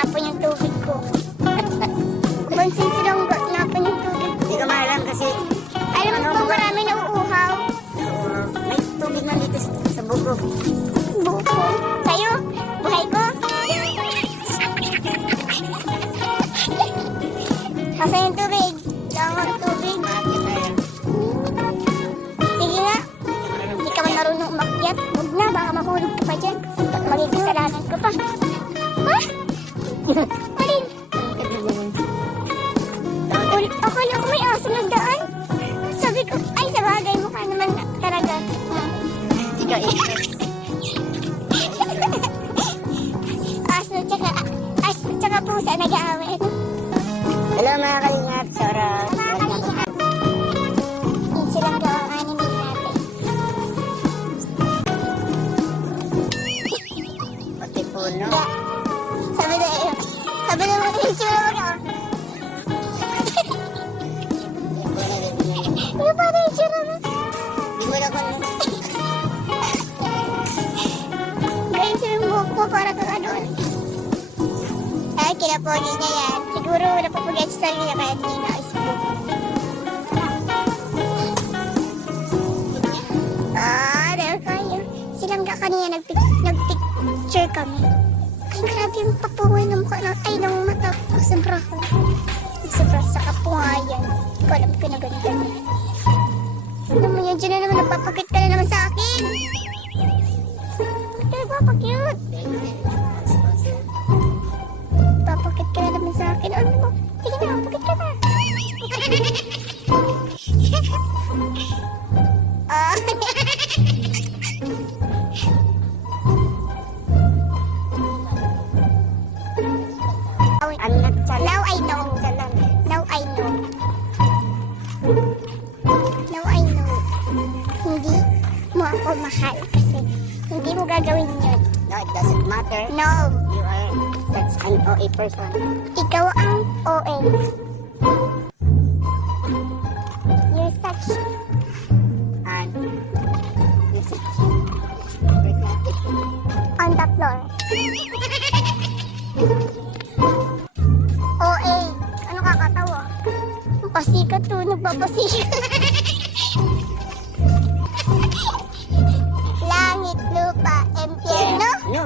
tinapon yung tubig ko. Pansin silang tinapon yung tubig ko. Hindi ko maalam kasi Alam mo kung marami na uuhaw. may tubig na dito sa buko. Buko. Sa'yo? Buhay ko? Asa yung tubig? Lango ng tubig. Bakit tayo? Sige nga. Hindi ka man marunong umakyat. Huwag na, baka mahulog ka pa dyan. Ba't maging kasalanan ko pa? Ha? Alin? Akala ko may aso nagdaan. Sabi ko, ay sa bagay mukha naman talaga. Ikaw eh. Aso tsaka pusa nag-aaway. Hello mga kalingap. Sarap. Easy lang daw ang anime natin. Pati puno. Yeah. Sabi na mo issue naman ako. Ano pa na issue naman? Di mo na ko na. Guys, yung buhok ko para kang ano. Ay, kinapogis niya yan. Siguro napapagay sa sarili niya kaya hindi na-isbook. Dahil kayo. Silang ka kanina nagpicture kami. Ay, grabe yung papungoy ng mukha ng, ay, ng mata ko. Sobra ko. Sobra sa kapungayan. Hindi ko alam ganito na. Ano mo yan? Diyan na naman, napapakit ka na naman sa akin. Ba't ka nagpapakit? Papakit ka na naman sa akin. Ano mo? Sige na, pakit ka na. Ah. Ang nagsalang. Now I know. Now I know. Now I know. Hindi mo ako mahal kasi hindi mo gagawin yun. No, it doesn't matter. No. You are such an OA person. Ikaw ang OA. You're such And you're such personality. on the floor. OA. Ano kakatawa? Pasikat to. Nagpapasikat. Langit, lupa, impyerno. No.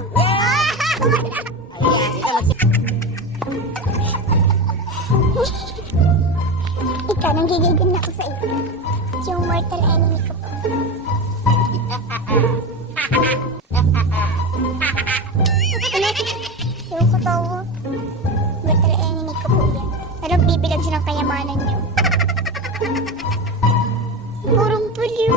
Ayan, ito Ikaw, nanggigigil na ako sa iyo. Yung mortal enemy ko po. Yung katawa. Mortal enemy ko po yan. Pero bibilang siya ng kayamanan niyo. Purong puliw.